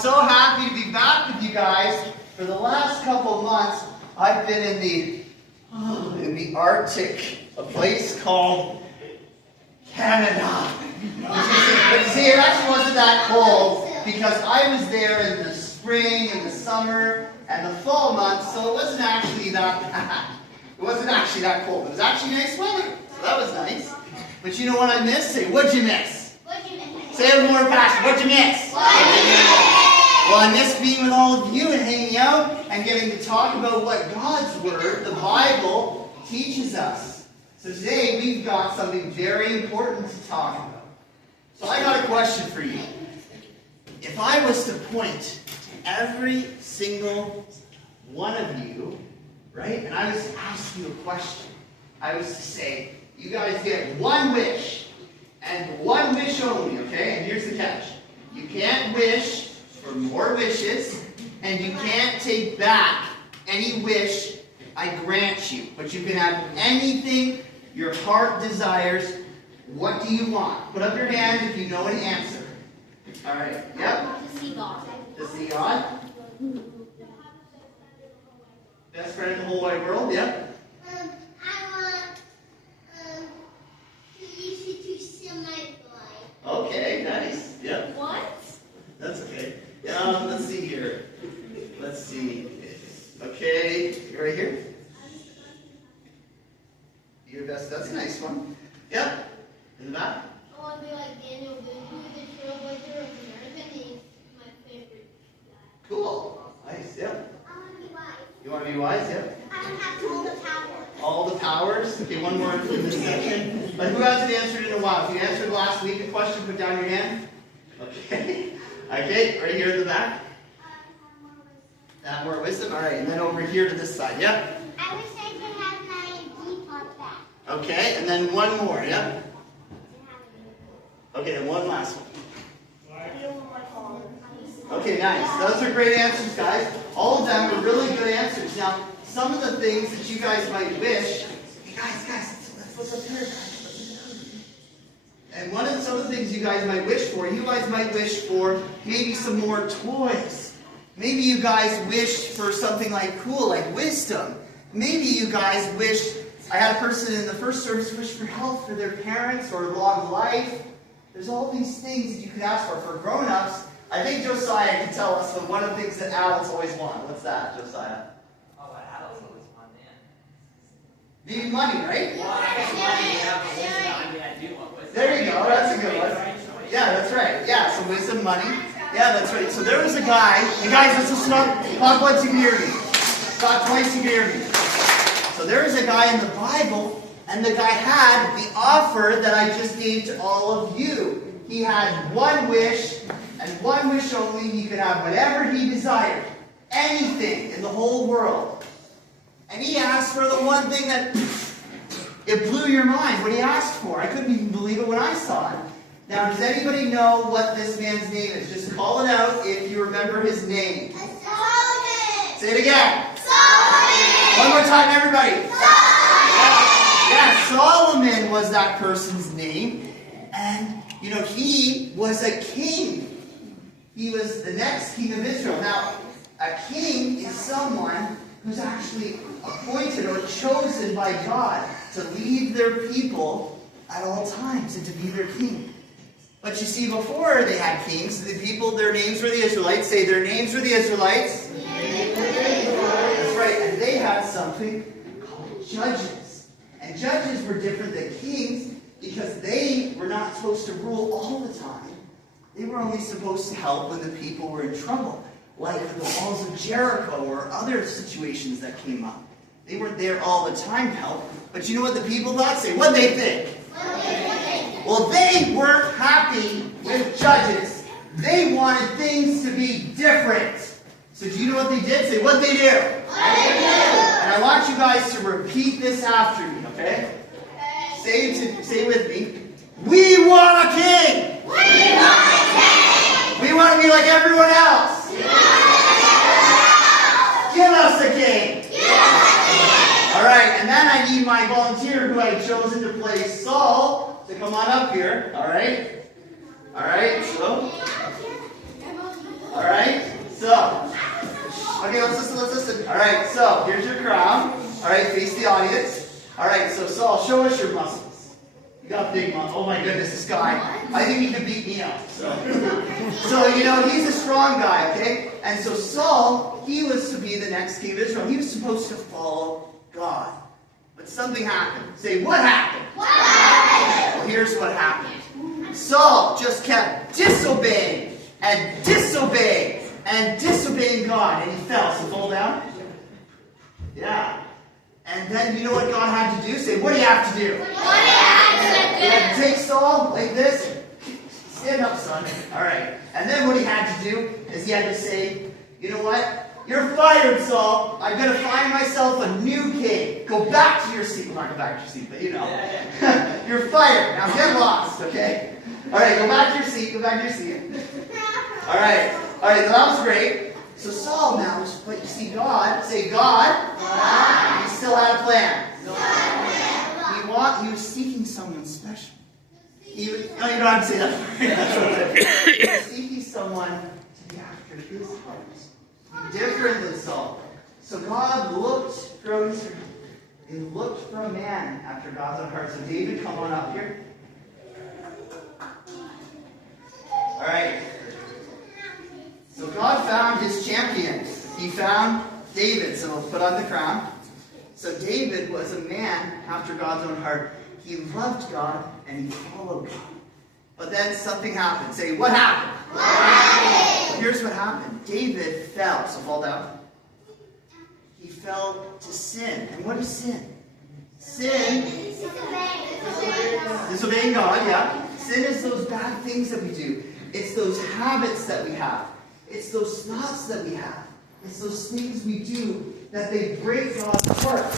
So happy to be back with you guys. For the last couple months, I've been in the Arctic, a place called Canada. But you see, it actually wasn't that cold because I was there in the spring and the summer and the fall months, so it wasn't actually that bad. It wasn't actually that cold. It was actually nice weather, so that was nice. But you know what I missed? Say, what'd you miss? What'd you miss? Say it more passion. What'd you miss? What'd you miss? Well, I miss being with all of you and hanging out and getting to talk about what God's Word, the Bible, teaches us. So today we've got something very important to talk about. So I got a question for you. If I was to point to every single one of you, right, and I was to ask you a question, I was to say, you guys get one wish, and one wish only, okay? And here's the catch. You can't wish for more wishes, and you can't take back any wish I grant you. But you can have anything your heart desires. What do you want? Put up your hand if you know an answer. All right, yep. To see God. To see God. Best friend in the whole wide world, yep. I want to see my boy. Okay, nice. Yep. What? That's okay. Let's see here. Let's see. Okay, you right here? Your best. That's a nice one. Yep. In the back? I want to be like Daniel Boone, the trailblazer of America. He's my favorite guy. Cool. Nice. Yep. I want to be wise. You want to be wise? Yep. I want to have all the power. All the powers. Okay, one more in this section. But who hasn't answered in a while? If you answered last week a question, put down your hand. Okay. Okay, right here in the back. Have more wisdom. All right, and then over here to this side. Yep. I wish I could have my teapot back. Okay, and then one more. Yep. Okay, and one last one. Okay, nice. Those are great answers, guys. All of them are really good answers. Now, some of the things that you guys might wish. Hey, guys, let's look up here, guys. And some of the things you guys might wish for, you guys might wish for maybe some more toys. Maybe you guys wish for something like cool, like wisdom. Maybe you guys wish, I had a person in the first service wish for health for their parents or long life. There's all these things that you could ask for. For grown-ups, I think Josiah can tell us one of the things that adults always want. What's that, Josiah? Oh, what adults always want, man. Maybe money, right? Well, I guess money, yeah, but wisdom, I mean, I do want wisdom. There you go, that's a good one. Yeah, that's right. Yeah, so wisdom, money. Yeah, that's right. So there was a guy, and guys, let's listen up. Talk once you can hear me. Talk twice you can hear me. So there was a guy in the Bible, and the guy had the offer that I just gave to all of you. He had one wish, and one wish only. He could have whatever he desired. Anything in the whole world. And he asked for the one thing that it blew your mind. What he asked for. I couldn't even believe it when I saw it. Now, does anybody know what this man's name is? Just call it out if you remember his name. Solomon! Say it again. Solomon! One more time, everybody. Solomon! Yeah, Solomon was that person's name. And, you know, he was a king. He was the next king of Israel. Now, a king is someone who's actually appointed or chosen by God to lead their people at all times and to be their king. But you see, before they had kings, the people, their names were the Israelites. Say, their names were the Israelites. That's right. And they had something called judges. And judges were different than kings because they were not supposed to rule all the time. They were only supposed to help when the people were in trouble, like the walls of Jericho or other situations that came up. They weren't there all the time to help. But you know what the people thought? Say, what'd they think? Well, they weren't happy with judges. They wanted things to be different. So do you know what they did? Say, what'd they do? And I want you guys to repeat this after me, okay? Say with me. We want a king! We want a king! We want to be like everyone else! Give us a king! Alright, and then I need my volunteer who I had chosen to play Saul to come on up here. Alright? Alright, so. Alright? All right, so here's your crown. All right, face the audience. All right, so Saul, show us your muscles. You got big muscles. Oh my goodness, this guy. I think he could beat me up. So he's a strong guy, okay? And so Saul, he was to be the next king of Israel. He was supposed to follow God. But something happened. Say, what happened? Well, here's what happened. Saul just kept disobeying and disobeying and disobeying God, and he fell. So fall down. Yeah. And then you know what God had to do? Say, what do you have to do? He had to take Saul like this. Stand up, son. All right. And then what he had to do is he had to say, you know what? You're fired, Saul. I'm going to find myself a new king. Go back to your seat. Well, not go back to your seat, but you know. You're fired. Now get lost, okay? All right, go back to your seat. Go back to your seat. All right. All right, that was great. So Saul now, but you see God, say God. He still had a plan. He was seeking someone special. No, you don't have to say that. He was seeking someone to be after his heart. Different than Saul. So God looked throughout Israel. He looked for a man after God's own heart. So David, come on up here. All right. So God found his champion. He found David. So we'll put on the crown. So David was a man after God's own heart. He loved God and he followed God. But then something happened. Say, what happened? Well, here's what happened. David fell. So fall down. He fell to sin. And what is sin? Sin. Disobeying God, yeah. Sin is those bad things that we do. It's those habits that we have. It's those thoughts that we have. It's those things we do that they break God's heart.